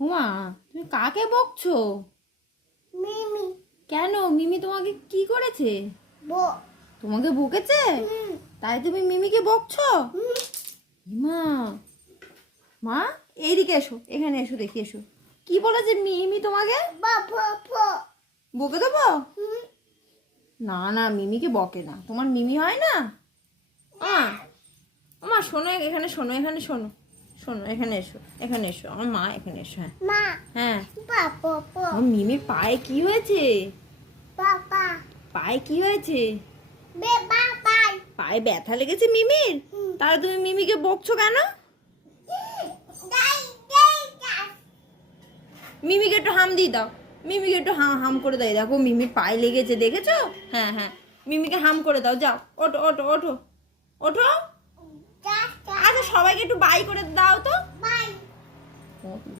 উমা, তুমি কাকে বকছো? মিমি কেন? মিমি তোমাকে কি করেছে? বো তোমাকে বকেছে? তাই তুমি মিমিকে বকছো? মা, মা, এইদিকে এসো, এখানে এসো, দেখি এসো। কি বলেছে মিমি তোমাকে? বাবা বকে দেবো? না না, মিমিকে বকে না। তোমার মিমি হয় না? আমার শোনো, এখানে শোনো, এখানে শোনো, শোনো, এখানে এসো, এখানে এসো, আমার মা এখানে এসো। হ্যাঁ মা হ্যাঁ। বাবা আমার মিমির পায়ে কি হয়েছে? বাবা পায়ে কি হয়েছে? বে বাবা পায়ে ব্যথা লেগেছে মিমির? তাহলে তুমি মিমিকে বকছো কেন? দাই দাই দাই মিমিকে একটু হাম দিয়ে দাও। মিমিকে একটু হাম হাম করে দাও। দেখো মিমির পায়ে লেগেছে, দেখেছো? হ্যাঁ হ্যাঁ, মিমিকে হাম করে দাও। যাও, ওঠো ওঠো ওঠো ওঠো। দা আচ্ছা, সবাইকে একটু বাই করে দাও তো। বাই